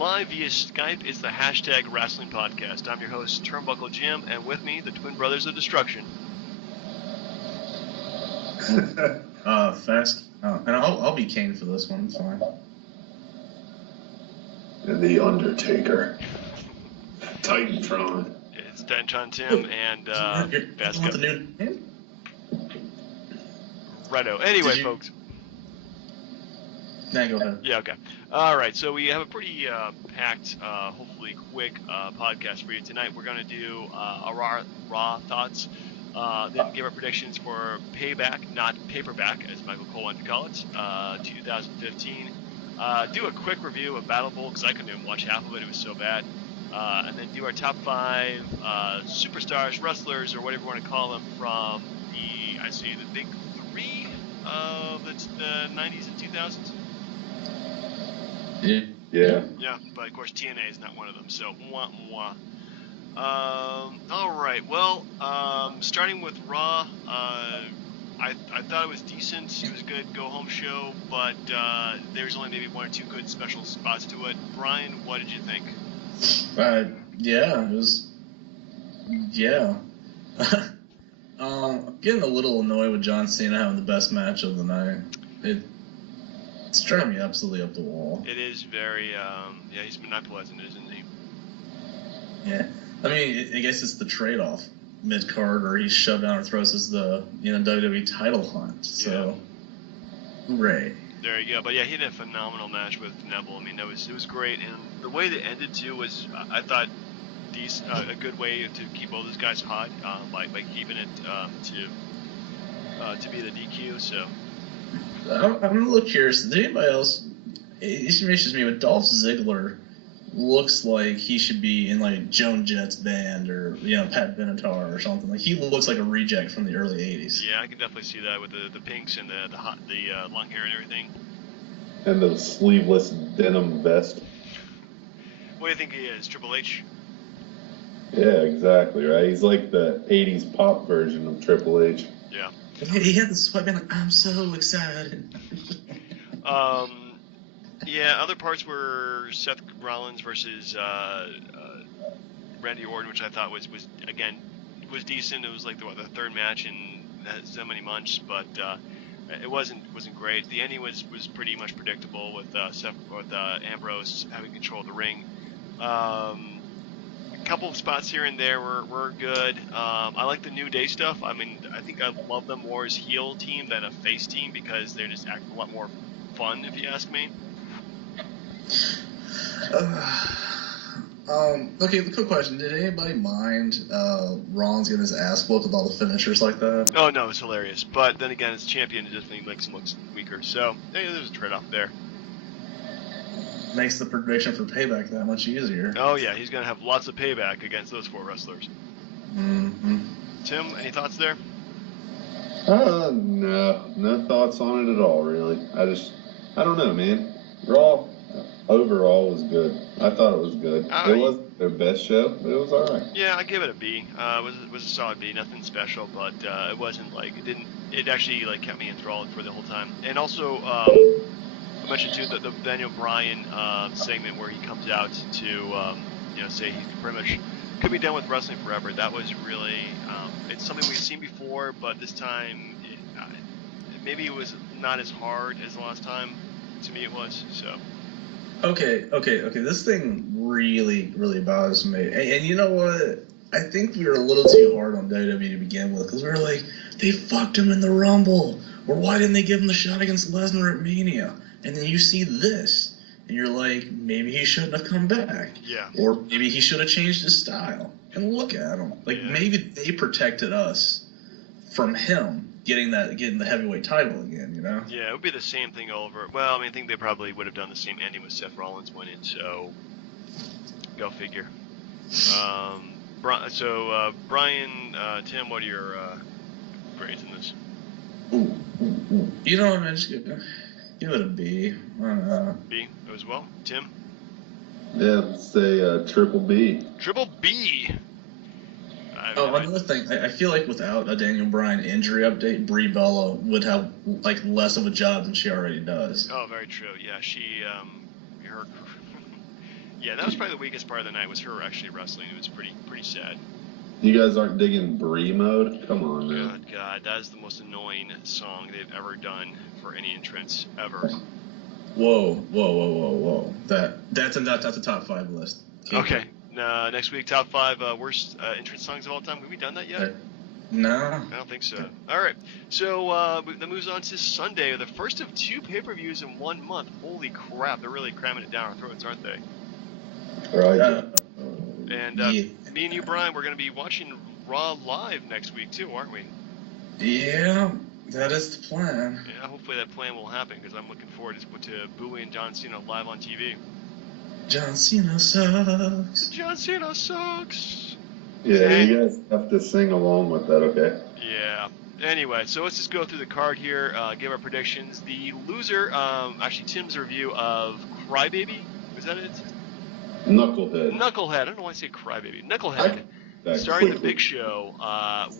live via Skype is the hashtag Wrestling Podcast. I'm your host, Turnbuckle Jim, and with me, the Twin Brothers of Destruction. Fast. And I'll be Kane for this one. It's fine. And the Undertaker. Titantron. It's Titantron Tim and Fast. Want the new name? Righto. Anyway, folks. Nah, go ahead. Yeah, okay. All right, so we have a pretty packed, hopefully quick podcast for you tonight. We're going to do our raw thoughts, then give our predictions for Payback, not Paperback, as Michael Cole wanted to call it, 2015. Do a quick review of Battle Bowl, because I couldn't even watch half of it. It was so bad. And then do our top 5 superstars, wrestlers, or whatever you want to call them, from the big 3 of the 90s and 2000s. Yeah. Yeah, but of course TNA is not one of them, so mwah. All right, well, starting with Raw, I thought it was decent. It was a good go-home show, but there's only maybe 1 or 2 good special spots to it. Brian, what did you think? Yeah, it was. Yeah. I'm getting a little annoyed with John Cena having the best match of the night. It's driving me absolutely up the wall. It is very, he's monopolizing, isn't he? Yeah. I mean, I guess it's the trade-off mid-card, or he's shoved down our throats as the WWE title hunt. So, hooray. There you go. But yeah, he had a phenomenal match with Neville. I mean, it was great, and the way that ended too was, I thought, a good way to keep all those guys hot by keeping it to be the DQ. So. I'm a little curious. Did anybody else? It mentions me, but Dolph Ziggler looks like he should be in like Joan Jett's band, or Pat Benatar or something. Like, he looks like a reject from the early '80s. Yeah, I can definitely see that with the pinks and the long hair and everything. And the sleeveless denim vest. What do you think he is, Triple H? Yeah, exactly right. He's like the '80s pop version of Triple H. Yeah. He had the sweatband like, I'm so excited. Yeah, other parts were Seth Rollins versus Randy Orton, which I thought was decent. It was like the third match in so many months, but it wasn't great. The ending was pretty much predictable with Ambrose having control of the ring. A couple of spots here and there were good. I like the New Day stuff. I mean, I think I love them more as heel team than a face team, because they're just acting a lot more fun, if you ask me. Okay, quick question. Did anybody mind Rollins getting his ass whooped with all the finishers like that? Oh, no, it's hilarious. But then again, as champion, it definitely makes him look weaker. So, there's a trade-off there. Makes the prediction for Payback that much easier. Oh, yeah, he's going to have lots of payback against those 4 wrestlers. Mm-hmm. Tim, any thoughts there? No thoughts on it at all, really. I don't know, man. Raw overall was good. I thought it was good. It wasn't their best show, but it was all right. Yeah, I give it a B. It was a solid B. Nothing special, but it wasn't like it actually like kept me enthralled for the whole time. And also, I mentioned too the Daniel Bryan segment where he comes out to say he pretty much could be done with wrestling forever. That was really it's something we've seen before, but this time maybe it was not as hard as the last time. To me, it was so. Okay. This thing really, really bothers me. And you know what? I think we were a little too hard on WWE to begin with, because we were like, they fucked him in the Rumble, or why didn't they give him the shot against Lesnar at Mania? And then you see this, and you're like, maybe he shouldn't have come back. Yeah. Or maybe he should have changed his style. And look at him. Like, maybe they protected us from him getting the heavyweight title again, Yeah, it would be the same thing over. Well, I mean, I think they probably would have done the same ending with Seth Rollins winning, so go figure. Brian, Tim, what are your grades in this? You know what, man, just give it a B. B as well. Tim? Yeah, let's say triple B. Triple B! Another thing, I feel like without a Daniel Bryan injury update, Brie Bella would have like less of a job than she already does. Oh, very true. Yeah, she, Yeah, that was probably the weakest part of the night, was her actually wrestling. It was pretty sad. You guys aren't digging Brie mode? Come on, man. Good God, that is the most annoying song they've ever done for any entrance ever. Whoa. That's a top 5 list. Okay. Next week, top 5 worst entrance songs of all time. Have we done that yet? No. I don't think so. All right. So that moves on to Sunday, the first of 2 pay-per-views in 1 month. Holy crap, they're really cramming it down our throats, aren't they? Right. And me and you, Brian, we're going to be watching Raw live next week too, aren't we? Yeah, that is the plan. Yeah, hopefully that plan will happen, because I'm looking forward to booing John Cena live on TV. John Cena sucks. John Cena sucks. Yeah, you guys have to sing along with that, okay? Yeah. Anyway, so let's just go through the card here, give our predictions. The loser, actually Tim's review of Crybaby, is that it? Knucklehead. I don't know why I say Crybaby. Knucklehead, starting the big show,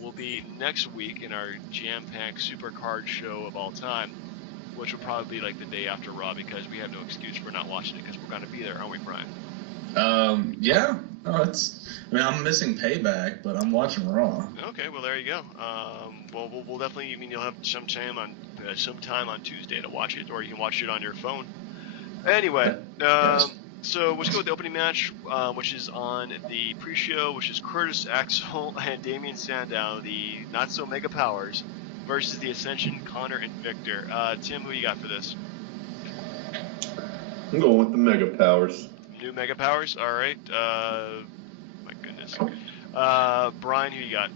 will be next week in our jam-packed super card show of all time, which will probably be like the day after Raw, because we have no excuse for not watching it, because we're going to be there, aren't we, Brian? Yeah. I'm missing Payback, but I'm watching Raw. Okay, well there you go. Well, we'll definitely. I mean, you'll have some time on Tuesday to watch it, or you can watch it on your phone. Anyway, so let's go with the opening match, which is on the pre-show, which is Curtis Axel and Damian Sandow, the not so mega powers, versus the Ascension, Connor and Victor. Tim, who you got for this? I'm going with the mega powers. New mega powers. All right. My goodness. Brian, who you got?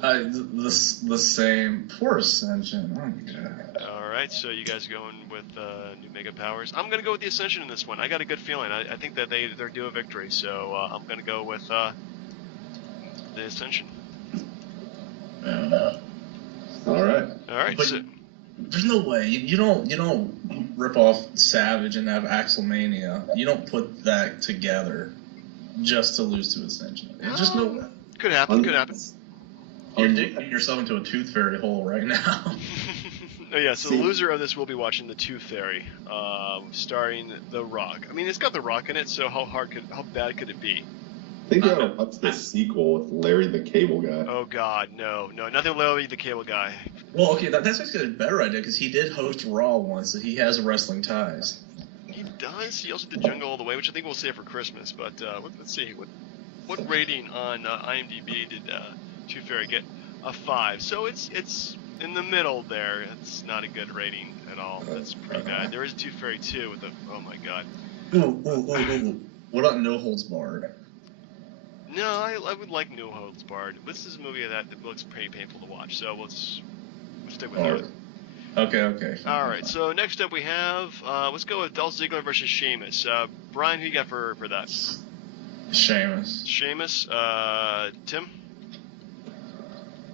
The same. Poor Ascension. Oh my God. All right, so you guys going with new mega powers? I'm gonna go with the Ascension in this one. I got a good feeling. I think that they're due a victory, so I'm gonna go with the Ascension. All right. But so there's no way you don't rip off Savage and have Axelmania. You don't put that together just to lose to Ascension. It's just no way. Could happen. You're digging yourself into a Tooth Fairy hole right now. Oh yeah, so the loser of this will be watching the Tooth Fairy, starring The Rock. I mean, it's got The Rock in it, so how bad could it be? I think you gotta watch the sequel with Larry the Cable Guy. Oh God, no, nothing Larry the Cable Guy. Well, okay, that's actually a better idea, because he did host Raw once, so he has wrestling ties. He does. He also did Jungle All the Way, which I think we'll save for Christmas. But let's see what rating on IMDb did Tooth Fairy get? A 5. So it's in the middle there. It's not a good rating at all. That's pretty bad. There is a Tooth Fairy 2 with oh my God. Ooh. What about No Holds Barred? No, I would like No Holds Barred. This is a movie that looks pretty painful to watch. So we'll stick with that. Okay. All right. So next up we have let's go with Dolph Ziggler versus Sheamus. Brian, who you got for that? Sheamus. Tim.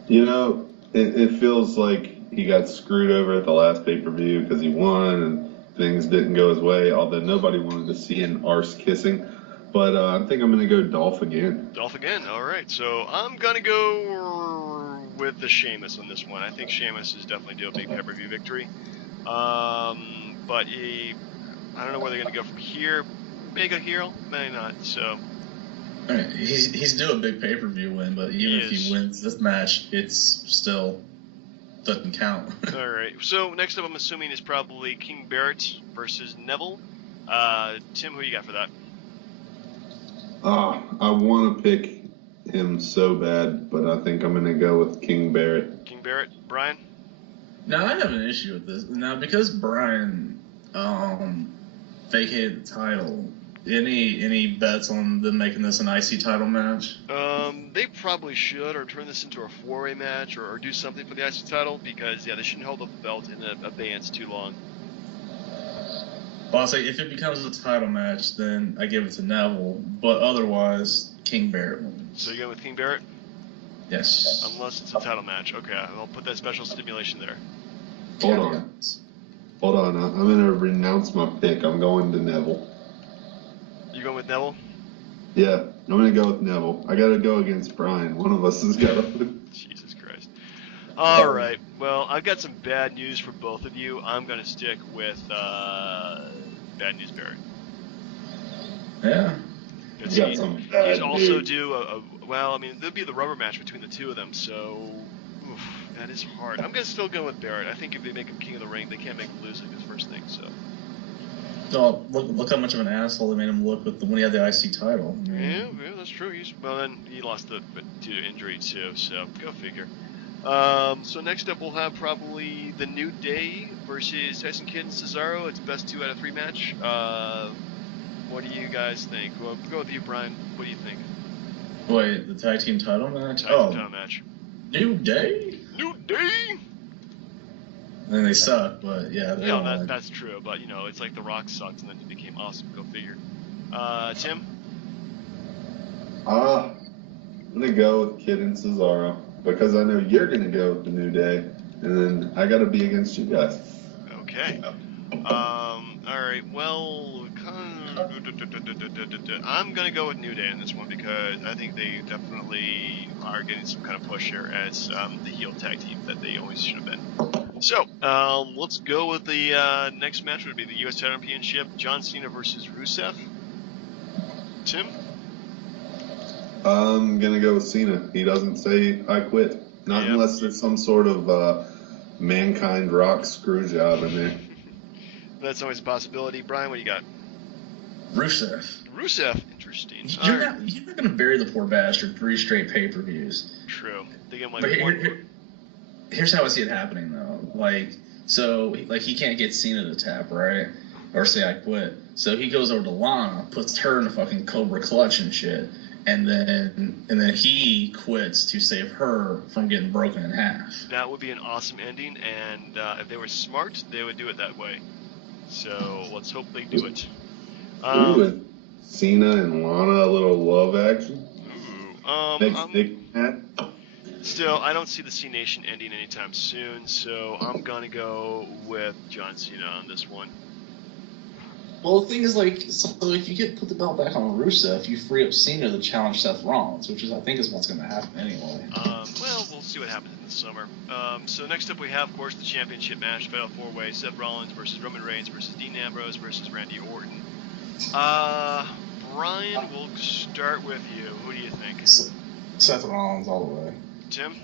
You know, it feels like he got screwed over at the last pay-per-view because he won and things didn't go his way, although nobody wanted to see an arse kissing. But I think I'm going to go Dolph again. All right. So I'm going to go with the Sheamus on this one. I think Sheamus is definitely due a big pay-per-view victory. But I don't know where they're going to go from here. Mega heel? Maybe not. So... I mean, he's due a big pay-per-view win, but even if he wins this match, it's still doesn't count. All right. So next up, I'm assuming is probably King Barrett versus Neville. Tim, who you got for that? I want to pick him so bad, but I think I'm going to go with King Barrett. King Barrett, Brian? Now I have an issue with this. Now because Brian vacated the title. Any bets on them making this an IC title match? They probably should, or turn this into a 4-way match, or do something for the IC title, because they shouldn't hold the belt in abeyance too long. Well, I'll say if it becomes a title match, then I give it to Neville, but otherwise, King Barrett wins. So you go with King Barrett? Yes. Unless it's a title match. Okay, I'll put that special stipulation there. Hold on. I'm going to renounce my pick. I'm going to Neville. You going with Neville? Yeah, I'm going to go with Neville. I got to go against Brian. One of us has got to. Jesus Christ. All right. Well, I've got some bad news for both of you. I'm going to stick with bad news Barrett. Yeah. He's got some bad He's also dudes. due well, I mean, there'd be the rubber match between the two of them, so that is hard. I'm gonna still go with Barrett. I think if they make him King of the Ring, they can't make him lose like his first thing. So. Oh, look how much of an asshole they made him look when he had the IC title. Yeah, that's true. Then he lost due to injury too. So go figure. So next up we'll have probably the New Day versus Tyson Kidd and Cesaro. It's best 2 out of 3 match. What do you guys think? Well, go with you, Brian. What do you think? Wait, the tag team title match? Tag team title match. New Day? New Day! I mean, they suck, but yeah. That's true. But, it's like The Rock sucked and then he became awesome. Go figure. Tim? I'm going to go with Kid and Cesaro because I know you're going to go with the New Day, and then I got to be against you guys. Okay. All right. Well, I'm gonna go with New Day in this one because I think they definitely are getting some kind of push here as the heel tag team that they always should have been. So let's go with the next match. Would be the U.S. Championship: John Cena versus Rusev. Tim? I'm gonna go with Cena. He doesn't say I quit, not unless there's some sort of Mankind Rock screw job in there. That's always a possibility. Brian, what do you got? Rusev. Interesting. You're not going to bury the poor bastard 3 straight pay-per-views. True. They give him here's how I see it happening, though. So he can't get Cena to tap, right? Or say I quit. So he goes over to Lana, puts her in a fucking Cobra clutch and shit, and then he quits to save her from getting broken in half. That would be an awesome ending, and if they were smart, they would do it that way. So let's hope they do it. Ooh, Cena and Lana, a little love action. Still, I don't see the C Nation ending anytime soon, so I'm gonna go with John Cena on this one. Well, the thing is, if you put the belt back on Rusev, you free up Cena to challenge Seth Rollins, which I think is what's going to happen anyway. Well, we'll see what happens in the summer. So next up we have, of course, the championship match, Fatal 4-Way, Seth Rollins versus Roman Reigns versus Dean Ambrose versus Randy Orton. Brian, we'll start with you. Who do you think? Seth Rollins all the way. Tim?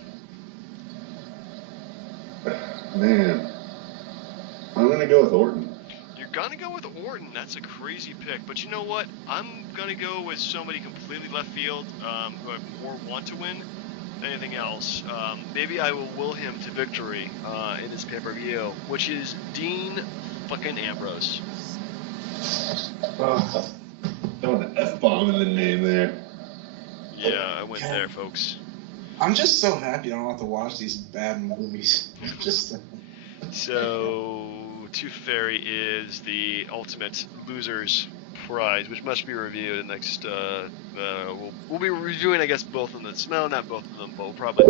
Man, I'm going to go with Orton. Gonna go with Orton. That's a crazy pick, but you know what? I'm gonna go with somebody completely left field who I more want to win than anything else. Maybe I will will him to victory in this pay-per-view, which is Dean fucking Ambrose. Throwing an F-bomb in the name there. Yeah, I went there, folks. I'm just so happy I don't have to watch these bad movies. So, Tooth Fairy is the ultimate loser's prize, which must be reviewed next. We'll be reviewing, I guess, both of them. No, not both of them, but probably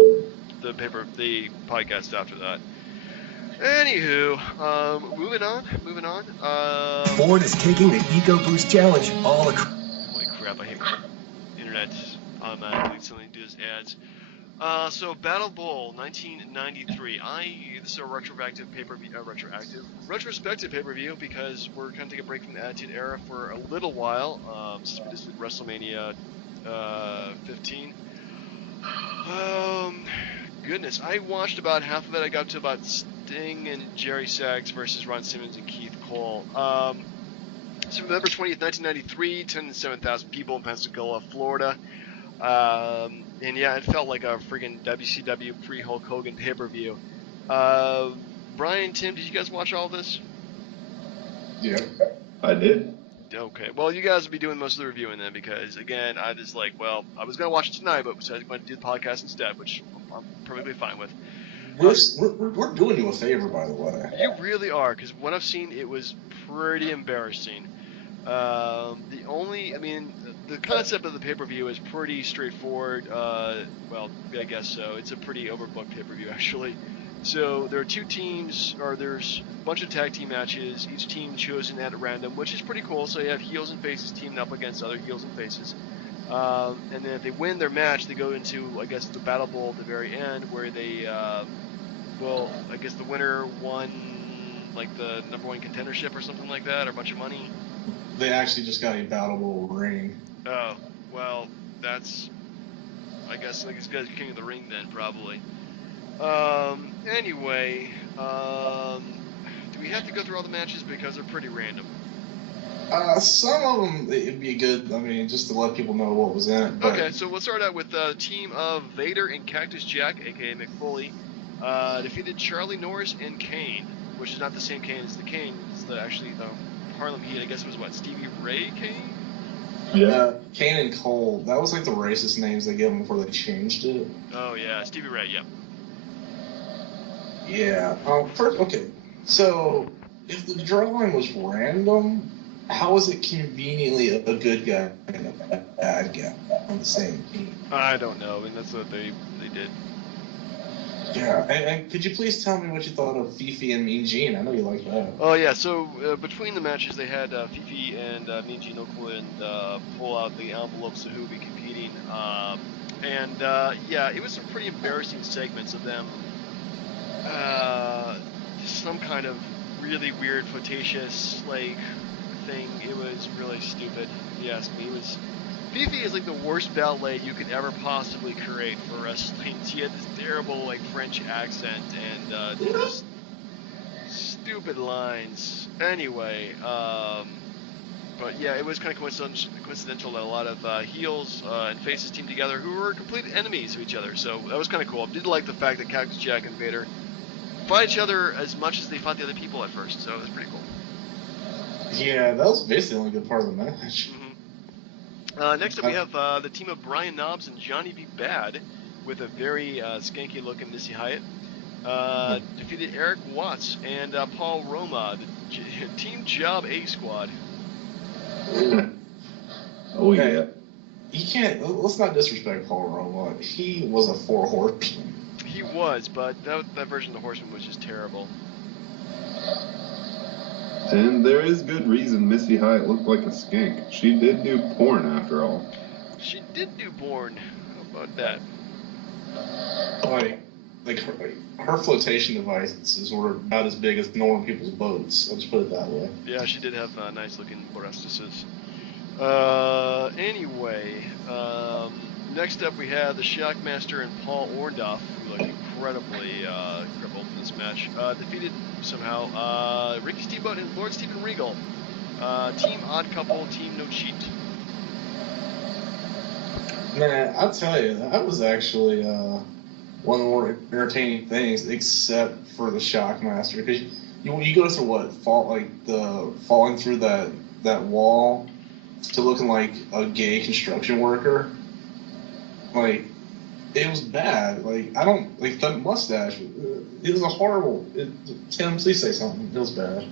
the podcast after that. Anywho, moving on. Ford is taking the EcoBoost Challenge all across. Holy crap! I hate internet automatically telling me to do his ads. So Battle Bowl 1993. This is a retrospective pay-per-view because we're gonna take a break from the Attitude Era for a little while. Since we just did WrestleMania 15. Goodness, I watched about half of it. I got to about Sting and Jerry Sags versus Ron Simmons and Keith Cole. So November 20th, 1993, 10,000 people in Pensacola, Florida. And yeah, it felt like a friggin' WCW pre-Hulk Hogan pay-per-view. Brian, Tim, did you guys watch all this? Yeah, I did. Okay, well, you guys will be doing most of the reviewing then, because again, I was going to watch it tonight, but I was going to do the podcast instead, which I'm perfectly fine with. We're doing you a favor, by the way. You really are, because what I've seen, it was pretty embarrassing. The concept of the pay-per-view is pretty straightforward. Well, I guess so. It's a pretty overbooked pay-per-view, actually. So there are two teams, or there's a bunch of tag team matches, each team chosen at random, which is pretty cool. So you have heels and faces teaming up against other heels and faces. And then if they win their match, they go into, I guess, the Battle Bowl at the very end, where they, I guess the winner won, like, the #1 contendership or something like that, or a bunch of money. They actually just got a battleable ring. Oh, well, that's, I guess he's King of the Ring then, probably. Anyway, do we have to go through all the matches because they're pretty random? Some of them it'd be good. I mean, just to let people know what was in it. But... Okay, so we'll start out with the team of Vader and Cactus Jack, aka Mick Foley, defeated Charlie Norris and Kane, which is not the same Kane as the Kane. It's actually the Harlem Heat. I guess it was what, Stevie Ray Kane? Yeah. Kane and Cole. That was like the racist names they gave them before they changed it. Oh yeah, Stevie Ray. Yep. Yeah. First, okay. So if the drawing was random, how is it conveniently a good guy and a bad guy on the same team? I don't know, and that's what they did. Yeah, and could you please tell me what you thought of Fifi and Mean Gene? I know you like that. Oh yeah, so between the matches they had Fifi and Mean Gene Okerlund pull out the envelopes of who would be competing, and yeah, it was some pretty embarrassing segments of them. Some kind of really weird flirtatious like thing. It was really stupid, if you ask me. It was. Fifi is like the worst ballet you could ever possibly create for wrestling. She had this terrible like French accent and just stupid lines. Anyway, but yeah, it was kind of coincidental that a lot of heels and faces teamed together who were complete enemies of each other. So that was kind of cool. I did like the fact that Cactus Jack and Vader fought each other as much as they fought the other people at first. So it was pretty cool. Yeah, that was basically the only good part of the match. Next up, we have the team of Brian Knobbs and Johnny B. Bad with a very skanky-looking Missy Hyatt. Defeated Eric Watts and Paul Roma, the Team Job A Squad. Oh, yeah. You can't. Let's not disrespect Paul Roma. He was a 4 horseman. He was, but that version of the Horseman was just terrible. And there is good reason Missy Hyatt looked like a skink. She did do porn after all. She did do porn. How about that? Like her flotation devices were about as big as normal people's boats. I'll just put it that way. Yeah, she did have nice looking breastises. Anyway, next up we have the Shockmaster and Paul Orndorff, who looked incredibly crippled in this match. Defeated somehow Ricky Steamboat and Lord Steven Regal. Team Odd Couple, Team No Cheat. Man, I'll tell you, that was actually one of the more entertaining things, except for the Shockmaster, because you go through what falling through that wall to looking like a gay construction worker. Like, it was bad. Like, I don't like the mustache. It was a horrible. Tim, please say something. It was bad.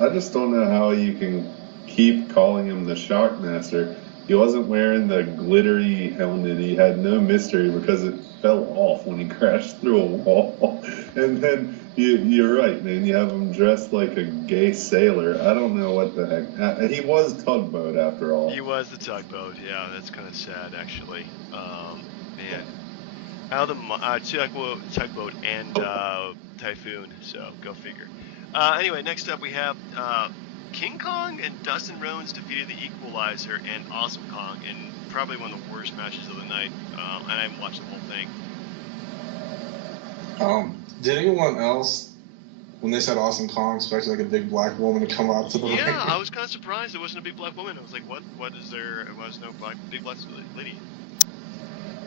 I just don't know how you can keep calling him the Shockmaster. He wasn't wearing the glittery helmet. He had no mystery because it fell off when he crashed through a wall. And then you're right, man. You have him dressed like a gay sailor. I don't know what the heck. He was Tugboat after all. He was the Tugboat. Yeah, that's kind of sad, actually. Man, how the Tugboat and Typhoon. So go figure. Anyway, next up we have King Kong and Dustin Rhodes defeated the Equalizer and Awesome Kong in probably one of the worst matches of the night. And I haven't watched the whole thing. Did anyone else, when they said Awesome Kong, expect like a big black woman to come out to the ring? Yeah, I was kind of surprised it wasn't a big black woman. I was like, what is there? It was no big black lady.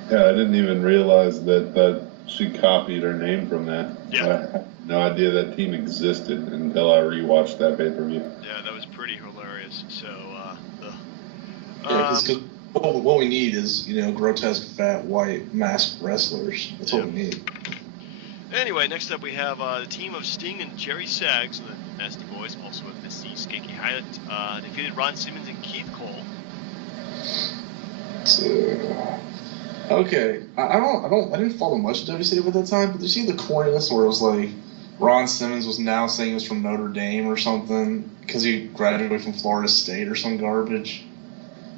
Yeah, I didn't even realize that she copied her name from that. Yeah. I had no idea that team existed until I rewatched that pay-per-view. Yeah, that was pretty hilarious. So, because what we need is, grotesque, fat, white, masked wrestlers. That's what we need. Anyway, next up we have the team of Sting and Jerry Saggs, the Nasty Boys, also with Missy Skanky Hyatt, defeated Ron Simmons and Keith Cole. Okay, I didn't follow much WCW at that time, but did you see the corniness where it was like Ron Simmons was now saying he was from Notre Dame or something because he graduated from Florida State or some garbage?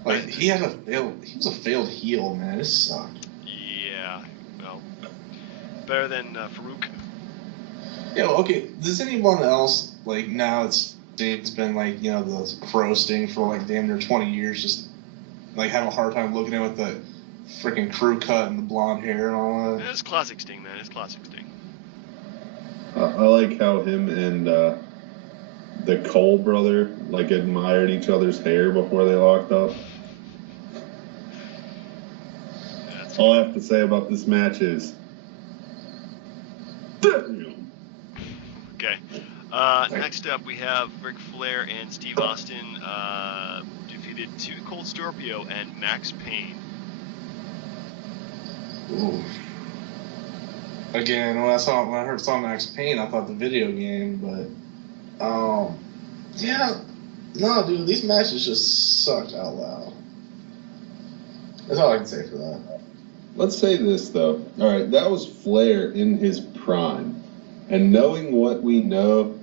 Like he was a failed heel, man. It sucked. Yeah, well, better than Farouk. Yeah, okay. Does anyone else, like, now it's it's been like, you know, the crow sting for like damn near 20 years, just like having a hard time looking at it with the freaking crew cut and the blonde hair and all that. It's classic Sting, man. It's classic Sting. I like how him and the Cole brother like admired each other's hair before they locked up. All I have to say about this match is, okay. Next up, we have Ric Flair and Steve Austin defeated Stone Cold Scorpio and Max Payne. Ooh. Again, when I saw Max Payne, I thought the video game, but yeah, no, dude, these matches just sucked out loud. That's all I can say for that. Let's say this though. All right, that was Flair in his prime, and knowing what we know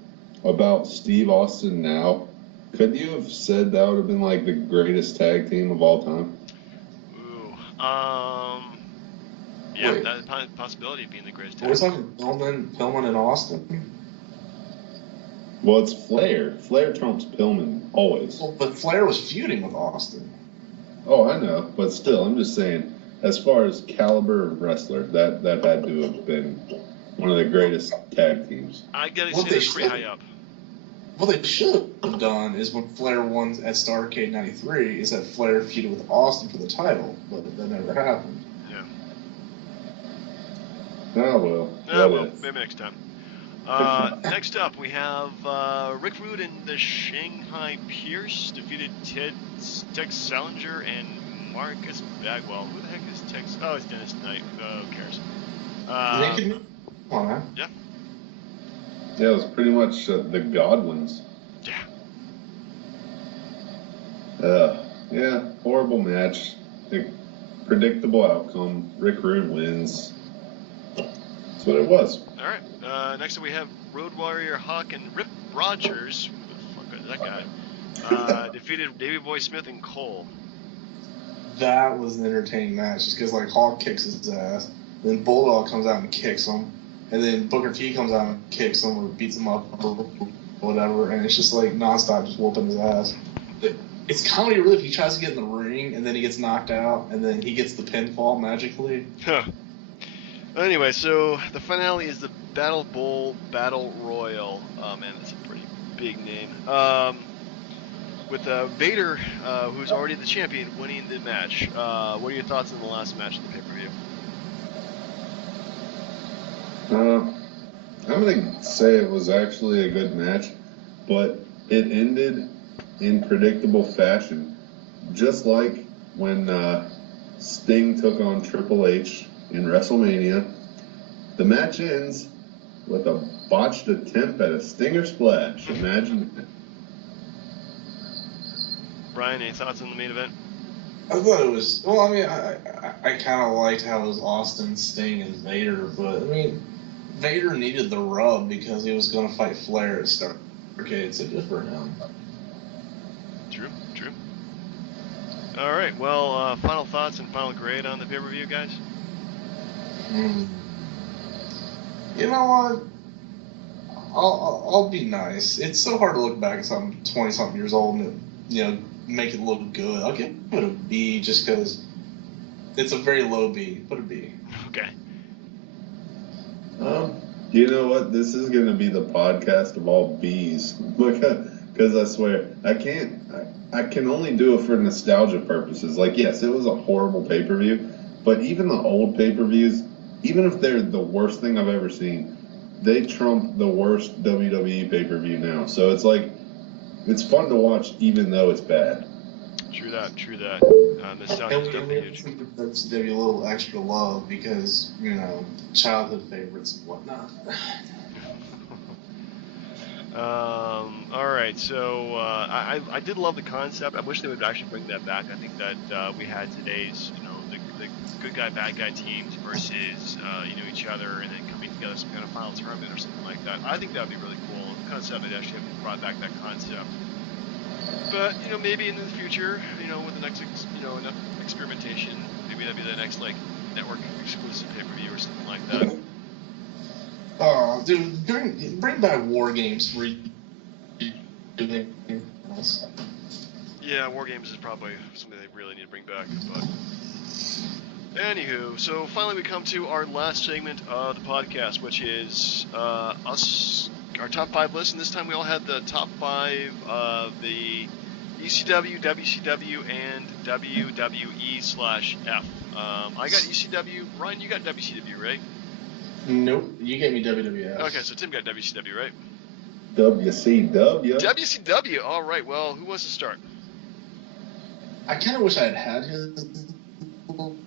about Steve Austin now, could you have said that would have been like the greatest tag team of all time? Ooh, yeah, Wait. that possibility of being the greatest. We're talking Pillman and Austin. Well, it's Flair. Flair trumps Pillman always. Well, but Flair was feuding with Austin. Oh, I know, but still, I'm just saying, as far as caliber of wrestler, that had to have been one of the greatest tag teams. I gotta say that's pretty high up. What they should have done is when Flair won at Starrcade '93, is that Flair feuded with Austin for the title, but that never happened. Yeah. Oh, well. Oh, well, maybe next time. Next up, we have Rick Rude and the Shanghai Pierce defeated Tex Salinger and Marcus Bagwell. Who the heck is Tex? Oh, it's Dennis Knight. Who cares? Come on, man. Yeah. Yeah, it was pretty much the Godwins. Yeah. Yeah, horrible match. Predictable outcome. Rick Rude wins. That's what it was. All right. Next up, we have Road Warrior Hawk and Rip Rogers. Who the fuck is that guy? Defeated Davey Boy Smith and Cole. That was an entertaining match, just because like Hawk kicks his ass, then Bulldog comes out and kicks him, and then Booker T comes out and kicks him or beats him up or whatever, and it's just like nonstop, just whooping his ass. It's comedy relief. He tries to get in the ring, and then he gets knocked out, and then he gets the pinfall magically. Huh. Anyway, so the finale is the Battle Bowl Battle Royal. Oh man, that's a pretty big name. With Vader, who's already the champion, winning the match. What are your thoughts on the last match of the pay-per-view? I'm going to say it was actually a good match, but it ended in predictable fashion. Just like when Sting took on Triple H in WrestleMania, the match ends with a botched attempt at a Stinger Splash. Imagine that. Brian, any thoughts on the main event? I thought it was, well, I mean, I kind of liked how it was Austin, Sting, and Vader, but, I mean, Vader needed the rub because he was going to fight Flair at Starrcade, so good for him. True. All right, well, final thoughts and final grade on the pay-per-view, guys? You know what? I'll be nice. It's so hard to look back at something 20-something years old and, you know, make it look good. I'll give it a B just because it's a very low B. Put a B. Okay. You know what? This is going to be the podcast of all B's. Because I swear, I can only do it for nostalgia purposes. Like, yes, it was a horrible pay-per-view, but even the old pay-per-views, even if they're the worst thing I've ever seen, they trump the worst WWE pay-per-view now. So it's like, it's fun to watch even though it's bad. True that. Nostalgia is definitely huge. That's give you a little extra love because, you know, childhood favorites and whatnot. All right, so I did love the concept. I wish they would actually bring that back. I think that we had today's, you know, the good guy, bad guy teams versus, you know, each other and then coming together some kind of final tournament or something like that. I think that would be really cool. The concept that actually have brought back that concept. But, you know, maybe in the future, you know, with the next, you know, enough experimentation, maybe that'd be the next, like, network exclusive pay-per-view or something like that. Oh, dude, bring back War Games where you do Yeah, War Games is probably something they really need to bring back. But anywho, so finally we come to our last segment of the podcast, which is our top 5 list. And this time we all had the top 5 of the ECW, WCW, and WWE/F. I got ECW. Ryan, you got WCW, right? Nope, you gave me WWF. Okay, so Tim got WCW, right? WCW. WCW. All right. Well, who wants to start? I kind of wish I had his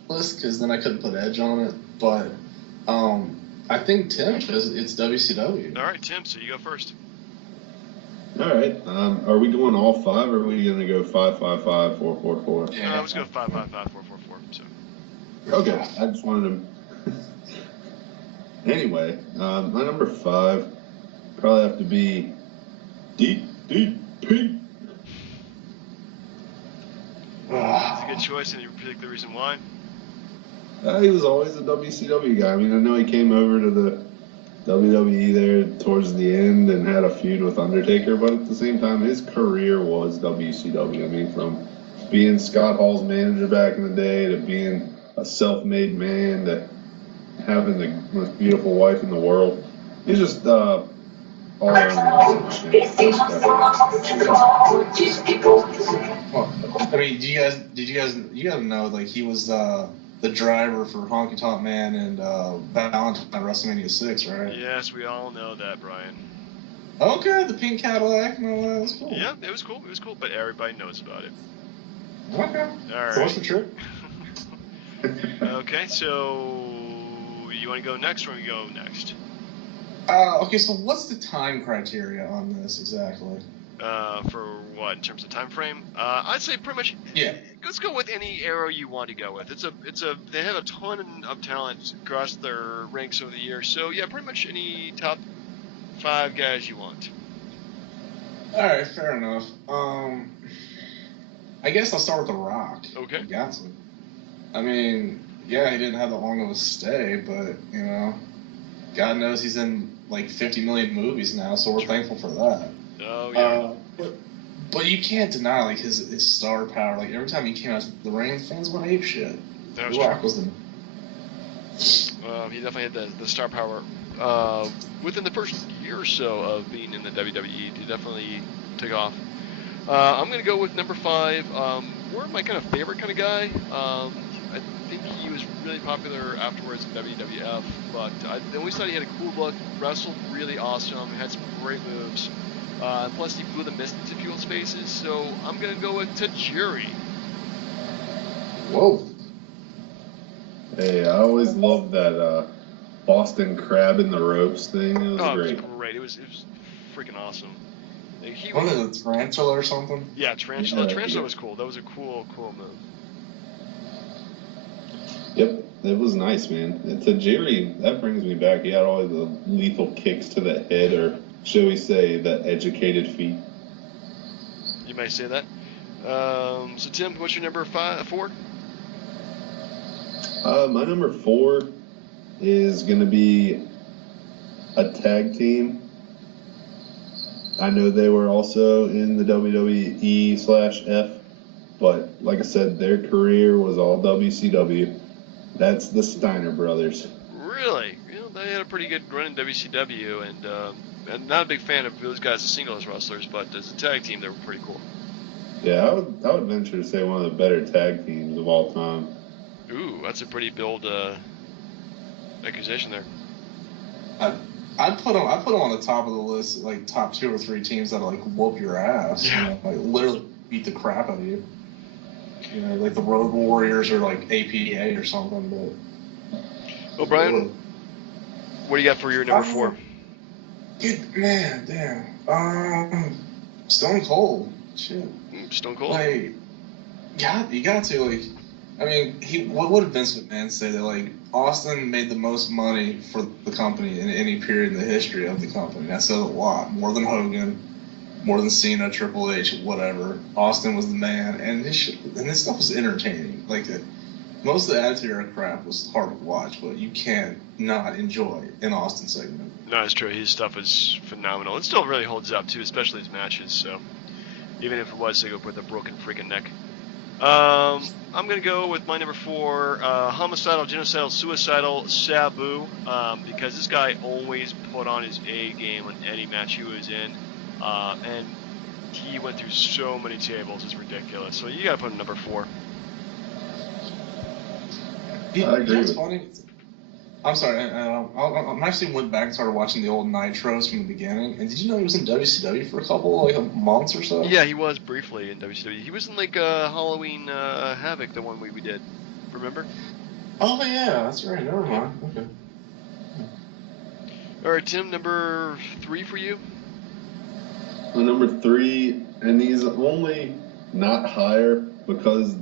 list because then I couldn't put Edge on it. But I think Tim, because it's WCW. All right, Tim. So you go first. All right. Are we going all 5, or are we going to go 5, 5, 5, 4, 4, 4? Yeah, let's go 5, 5, 5, 4, 4, 4. So. Okay. I just wanted to. Anyway, my number 5 probably have to be DDP. That's a good choice. Any particular reason why? He was always a WCW guy. I mean, I know he came over to the WWE there towards the end and had a feud with Undertaker, but at the same time, his career was WCW. I mean, from being Scott Hall's manager back in the day to being a self-made man to having the most beautiful wife in the world. He's just all around. Well, I mean, did you guys know like he was the driver for Honky Tonk Man and Valentine at WrestleMania 6, right? Yes, we all know that, Brian. Okay, the pink Cadillac and all that was cool. Yeah, it was cool. It was cool, but everybody knows about it. Okay. All right. So what's the trick? Okay, so you want to go next, or we go next? Okay, so what's the time criteria on this exactly? For what, in terms of time frame? I'd say pretty much. Yeah. Let's go with any era you want to go with. They have a ton of talent across their ranks over the years. So yeah, pretty much any top 5 guys you want. All right, fair enough. I guess I'll start with The Rock. Okay. Got to. I mean, yeah, he didn't have that long of a stay, but you know, God knows he's in like 50 million movies now, so we're thankful for that. Oh yeah. But you can't deny like his star power. Like every time he came out the ring, fans went ape shit. That was Rock true. was the. He definitely had the star power. Within the first year or so of being in the WWE, he definitely took off. I'm going to go with number 5. More my kind of favorite kind of guy. I think he was really popular afterwards in WWF, but I always thought he had a cool look, wrestled really awesome, had some great moves. Plus, he blew the mist into people's faces, so I'm going to go with Tajiri. Whoa. Hey, I always loved that Boston Crab in the Ropes thing. It was great. It was great. It was freaking awesome. Like, Wasn't it a tarantula or something? Yeah, Tarantula. Yeah, Tarantula yeah. was cool. That was a cool move. Yep, it was nice, man. And Tajiri, that brings me back. He had all the lethal kicks to the head, or shall we say, the educated feet. You might say that. So Tim, what's your number 4? My number 4 is going to be a tag team. I know they were also in the WWE/F, but like I said, their career was all WCW. That's the Steiner brothers. Really? You know, they had a pretty good run in WCW, and I'm not a big fan of those guys as singles wrestlers, but as a tag team, they were pretty cool. Yeah, I would venture to say one of the better tag teams of all time. Ooh, that's a pretty bold accusation there. I'd put them on the top of the list, like top 2 or 3 teams that'll like whoop your ass. Yeah. You know, like literally beat the crap out of you. You know, like the Road Warriors or like APA or something. But Well, Brian, what do you got for your number 4? Good man, damn. Stone Cold. Shit. Stone Cold? Like, you got to like. I mean, what did Vince McMahon say that like Austin made the most money for the company in any period in the history of the company? That says a lot, more than Hogan, more than Cena, Triple H, whatever. Austin was the man, and this stuff was entertaining. Like most of the Attitude Era crap was hard to watch, but you can't not enjoy an Austin segment. No, it's true. His stuff is phenomenal. It still really holds up too, especially his matches. So, even if it was with a broken freaking neck. I'm going to go with my number 4, homicidal, genocidal, suicidal, Sabu, because this guy always put on his A game in any match he was in, and he went through so many tables, it's ridiculous. So you got to put him number 4. I agree. It's funny. I'm sorry. I actually went back and started watching the old Nitros from the beginning. And did you know he was in WCW for a couple months or so? Yeah, he was briefly in WCW. He was in Halloween Havoc, the one we did. Remember? Oh yeah, that's right. Never mind. Okay. All right, Tim, number 3 for you. Number 3, and he's only not higher because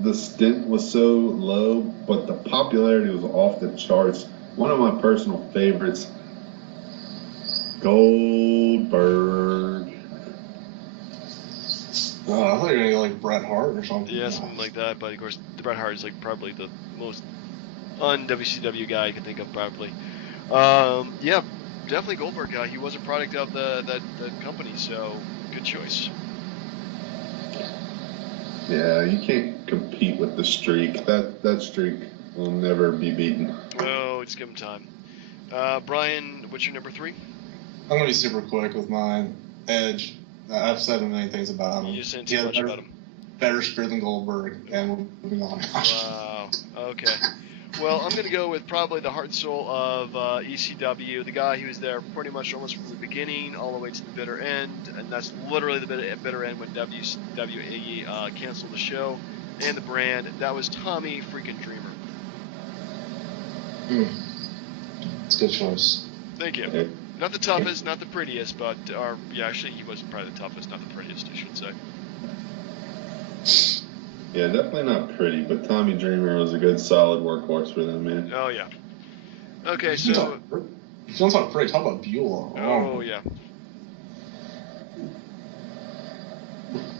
the stint was so low, but the popularity was off the charts. One of my personal favorites, Goldberg. Oh, I thought you were gonna go like Bret Hart or something. Yeah, something like that. But of course, Bret Hart is probably the most un-WCW guy I can think of, probably. Yeah, definitely Goldberg guy. He was a product of that company, so good choice. Yeah, you can't compete with the streak. That streak will never be beaten. Oh, just give him time. Brian, what's your number 3? I'm gonna be super quick with mine. Edge. I've said many things about him. You said too much about him. Better spirit than Goldberg, and we're moving on. Wow. Okay. Well, I'm going to go with probably the heart and soul of ECW, the guy who was there pretty much almost from the beginning all the way to the bitter end, and that's literally the bitter end when WWE canceled the show and the brand. That was Tommy freaking Dreamer. It's a good choice. Thank you. Okay. Not the toughest, not the prettiest, but actually he was probably the toughest, not the prettiest, I should say. Yeah, definitely not pretty, but Tommy Dreamer was a good, solid workhorse for them, man. Oh yeah. Okay, so. If you don't talk pretty, talk about Beulah. Oh yeah.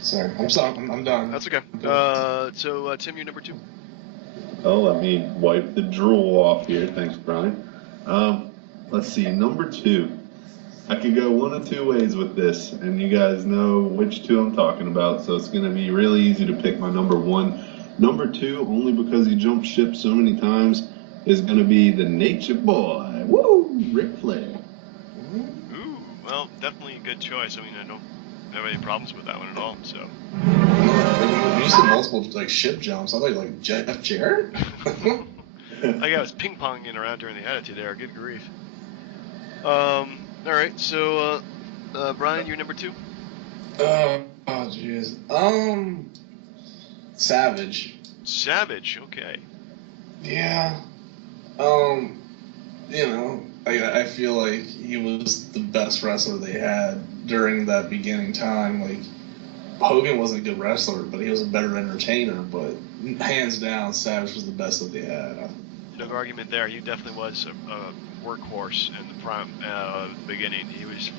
Sorry, I'm done. That's okay. So Tim, you're number 2. Oh, let me wipe the drool off here. Thanks, Brian. Let's see, number 2. I could go one of 2 ways with this, and you guys know which 2 I'm talking about, so it's going to be really easy to pick my number 1. Number 2, only because he jumped ship so many times, is going to be the Nature Boy. Woo! Ric Flair. Ooh, well, definitely a good choice. I mean, I don't have any problems with that one at all, so. You said multiple ship jumps. I thought you Jeff Jarrett. I was ping-ponging around during the Attitude Era. Good grief. All right, so Brian, you're number 2. Oh jeez. Savage. Savage. Okay. Yeah. I feel like he was the best wrestler they had during that beginning time. Hogan wasn't a good wrestler, but he was a better entertainer. But hands down, Savage was the best that they had. No argument there. He definitely was a workhorse in the prime beginning. He was,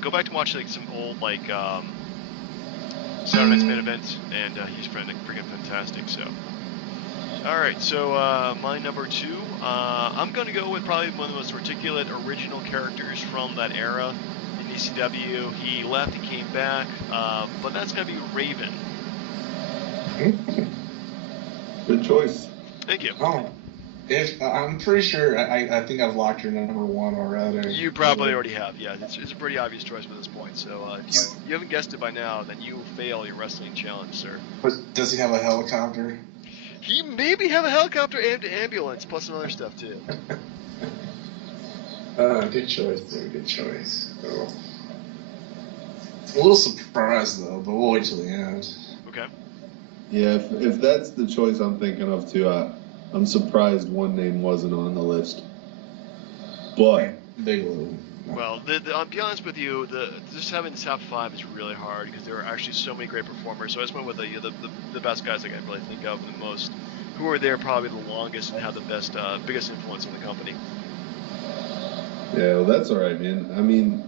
go back and watch some old Saturday Night's Main Events, and he's freaking fantastic. So, all right. So my number 2, I'm going to go with probably one of the most articulate original characters from that era in ECW. He left, he came back, but that's going to be Raven. Good choice. Thank you. Oh. I'm pretty sure, I think I've locked your number 1 already. You probably already have, yeah. It's a pretty obvious choice at this point. So if you haven't guessed it by now, then you fail your wrestling challenge, sir. But does he have a helicopter? He maybe have a helicopter and ambulance, plus some other stuff too. Good choice, dude. Good choice. Oh. A little surprised though, but we'll wait till the end. Okay. Yeah, if that's the choice I'm thinking of too, I'm surprised one name wasn't on the list. But Big Lou. Well, I'll be honest with you, just having the top 5 is really hard because there are actually so many great performers. So I just went with the best guys I can really think of, the most, who are there probably the longest and have the biggest influence on the company. yeah, well, that's all right, man. I mean,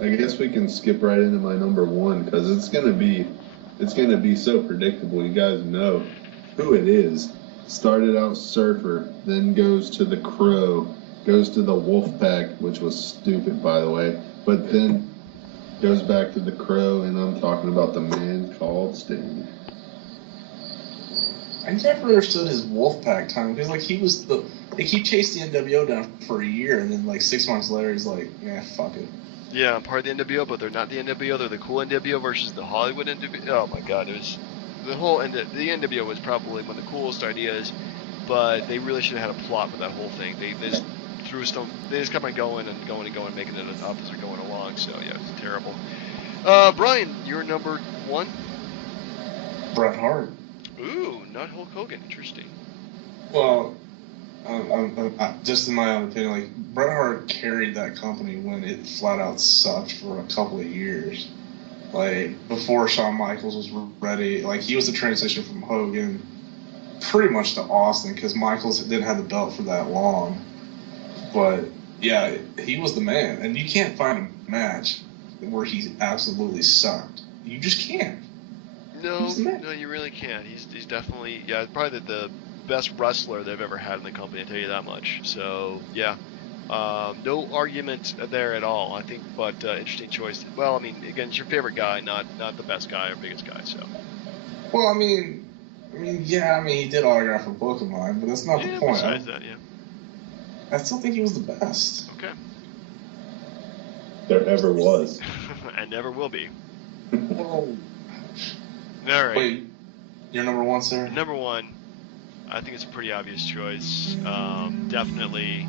I guess we can skip right into my number 1 because it's gonna be so predictable. You guys know who it is. Started out Surfer, then goes to the Crow, goes to the Wolfpack, which was stupid, by the way. But then Goes back to the Crow, and I'm talking about the man called Sting. I never understood his Wolfpack time because he chased the NWO down for a year, and then like 6 months later he's like, yeah, fuck it. Yeah, I'm part of the NWO, but they're not the NWO. They're the cool NWO versus the Hollywood NWO. Oh my God, it was the NWO was probably one of the coolest ideas, but they really should have had a plot with that whole thing. They just They just kept on going and going and going, making it up as they're going along. So yeah, it was terrible. Brian, you're number 1. Bret Hart. Ooh, not Hulk Hogan. Interesting. Well, just in my own opinion, like Bret Hart carried that company when it flat out sucked for a couple of years. Like before Shawn Michaels was ready, like he was the transition from Hogan pretty much to Austin because Michaels didn't have the belt for that long. But yeah, he was the man, and you can't find a match where he absolutely sucked. You just can't. No, you really can't. He's definitely probably the best wrestler they've ever had in the company. I tell you that much. So yeah, no argument there at all. I think, but interesting choice. Well, I mean, again, it's your favorite guy, not the best guy or biggest guy. So. Well, I mean, he did autograph a book of mine, but that's not the point. Besides that, yeah. I still think he was the best. Okay. There ever was. And never will be. Well, all right. Wait, you're number 1, sir? Number 1, I think it's a pretty obvious choice. Definitely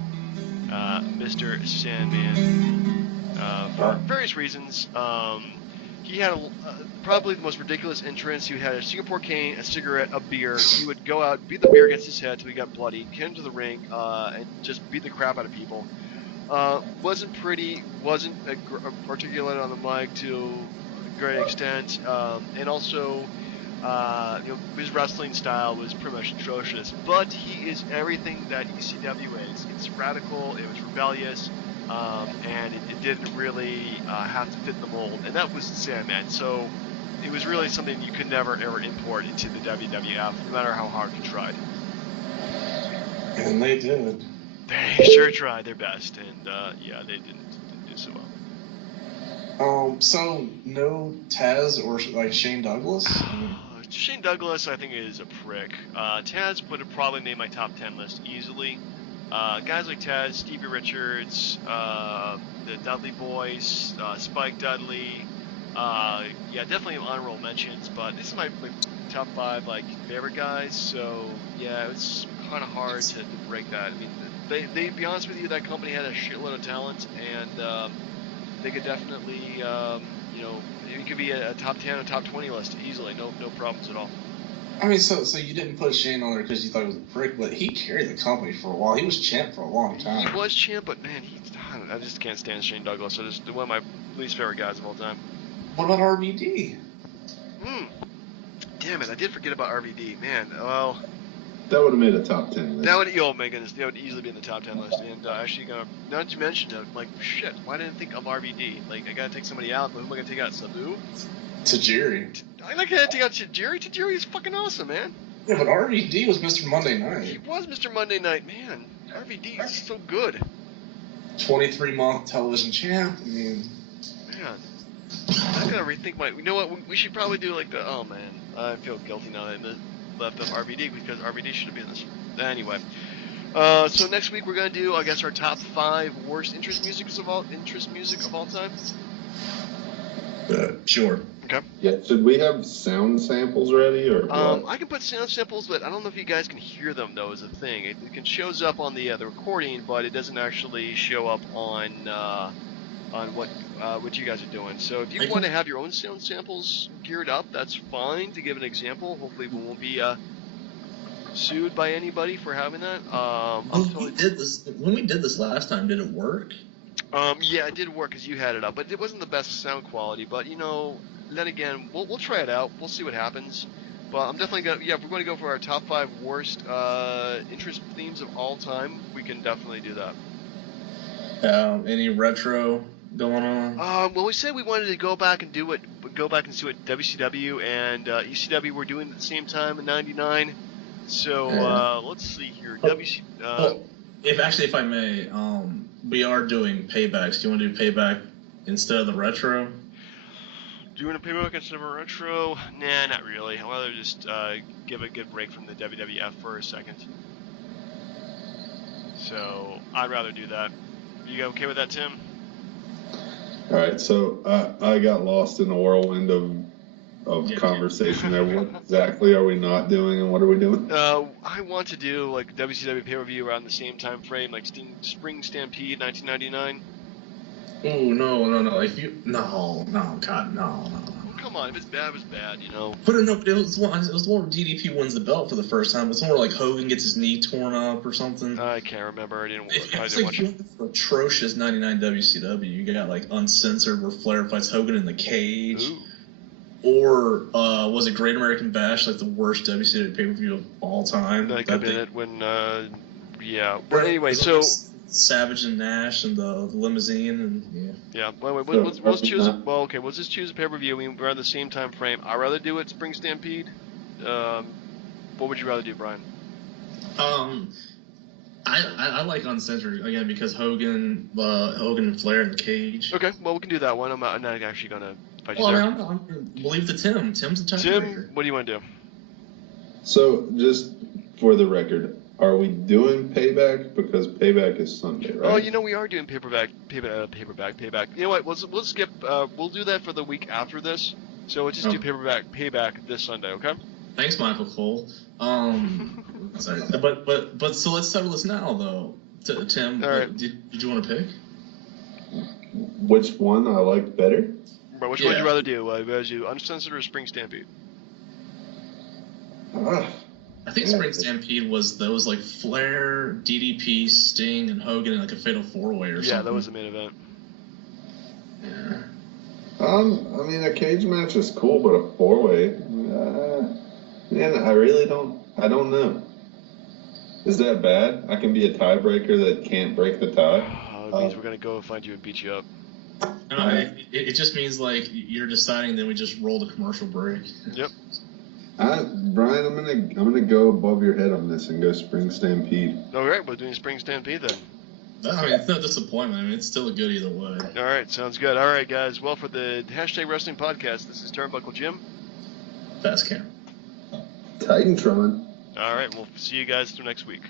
Mr. Sandman. For various reasons. He had probably the most ridiculous entrance. He had a Singapore cane, a cigarette, a beer. He would go out, beat the beer against his head till he got bloody, get into the ring, and just beat the crap out of people. Wasn't pretty, wasn't articulate on the mic to a great extent, and also, his wrestling style was pretty much atrocious. But he is everything that ECW is. It's radical, it was rebellious, and it didn't really have to fit the mold, and that was Sandman. So it was really something you could never ever import into the WWF, no matter how hard you tried. And they did. They sure tried their best, and they didn't do so well. So no Taz or like Shane Douglas? Shane Douglas, I think, is a prick. Taz would have probably made my top 10 list easily. Guys like Taz, Stevie Richards, the Dudley Boys, Spike Dudley, definitely honorable mentions. But this is my top 5 favorite guys. So yeah, it's kind of hard to break that. I mean, they be honest with you, that company had a shitload of talent, and they could definitely, it could be a top 10 or top 20 list easily, no problems at all. I mean, so you didn't put Shane on there because you thought he was a prick, but he carried the company for a while. He was champ for a long time. He was champ, but man, I just can't stand Shane Douglas. So just one of my least favorite guys of all time. What about RVD? Damn it, I did forget about RVD. Man, well... That would have made a top 10 list. That would easily be in the top 10 list. And actually, now that you mentioned it, shit, why didn't I think of RVD? I gotta take somebody out, but who am I gonna take out? Sabu? Tajiri. I'm not gonna take out Tajiri. Tajiri is fucking awesome, man. Yeah, but RVD was Mr. Monday Night. He was Mr. Monday Night, man. RVD is so good. 23-month television champ. I mean, man, I gotta rethink my. You know what? We should probably do oh man, I feel guilty now that I left off RVD because RVD should have been this. Anyway, so next week we're gonna do, I guess, our top 5 worst interest music of all time. Sure. Okay. Yeah. Should we have sound samples ready or? I can put sound samples, but I don't know if you guys can hear them though. Is a thing. It shows up on the recording, but it doesn't actually show up on what you guys are doing. So if you want to have your own sound samples geared up, that's fine. To give an example, hopefully we won't be sued by anybody for having that. When we did this last time, did it work? Yeah, it did work because you had it up, but it wasn't the best sound quality. But then again, we'll try it out. We'll see what happens. But I'm definitely gonna, if we're going to go for our top 5 worst interest themes of all time, we can definitely do that. Any retro going on? Well, we said we wanted to go back and see what WCW and ECW were doing at the same time in '99. So let's see here. If I may, we are doing paybacks. Do you want to do payback instead of the retro? Doing a Payback instead of a retro? Nah, not really. I'd rather just give a good break from the WWF for a second. So I'd rather do that. You okay with that, Tim? All right, so I got lost in a whirlwind of conversation there. What exactly are we not doing, and what are we doing? I want to do like WCW pay-per-view around the same time frame, like Spring Stampede 1999. Oh no! God, no. Well, come on, if it's bad, it's bad, you know. But no, it was the one where DDP wins the belt for the first time. It's one where like Hogan gets his knee torn up or something. I can't remember. I didn't watch it. Atrocious '99 WCW. You got like Uncensored where Flair fights Hogan in the cage. Ooh. Or was it Great American Bash, like the worst WCW pay-per-view of all time? That could have been it when, yeah. But anyway, so... Savage and Nash and the limousine and yeah. Wait. Let's choose. Well, okay. Let's just choose a pay-per-view. We're on the same time frame. I'd rather do it Spring Stampede. What would you rather do, Brian? I like Uncensored again because Hogan and Flair in the cage. Okay. Well, we can do that one. I'm not actually gonna fight you there. there. I'm believe the Tim. Tim's the tiebreaker. Tim, what do you want to do? So, just for the record, are we doing Payback? Because Payback is Sunday, right? Oh, you know, we are doing Payback. You know what? We'll skip. We'll do that for the week after this. So we'll just do Payback this Sunday, okay? Thanks, Michael Cole. Sorry, but so let's settle this now, though. Tim, all right. Did you want to pick? Which one I like better? But which one would you rather do? Uncensored or Spring Stampede? I think Spring Stampede was like Flair, DDP, Sting, and Hogan in like a fatal 4-way or something. Yeah, that was the main event. Yeah. I mean, a cage match is cool, but a 4-way, man, I don't know. Is that bad? I can be a tiebreaker that can't break the tie? It means we're going to go find you and beat you up. No, it just means like you're deciding, then we just roll the commercial break. Yep. Brian, I'm gonna go above your head on this and go Spring Stampede. All right, we're doing Spring Stampede then. I mean, it's no disappointment. I mean, it's still a good either way. All right, sounds good. All right, guys. Well, for the #Wrestling Podcast, this is Turnbuckle Jim. Fast Cam. Titantron. All right, we'll see you guys through next week.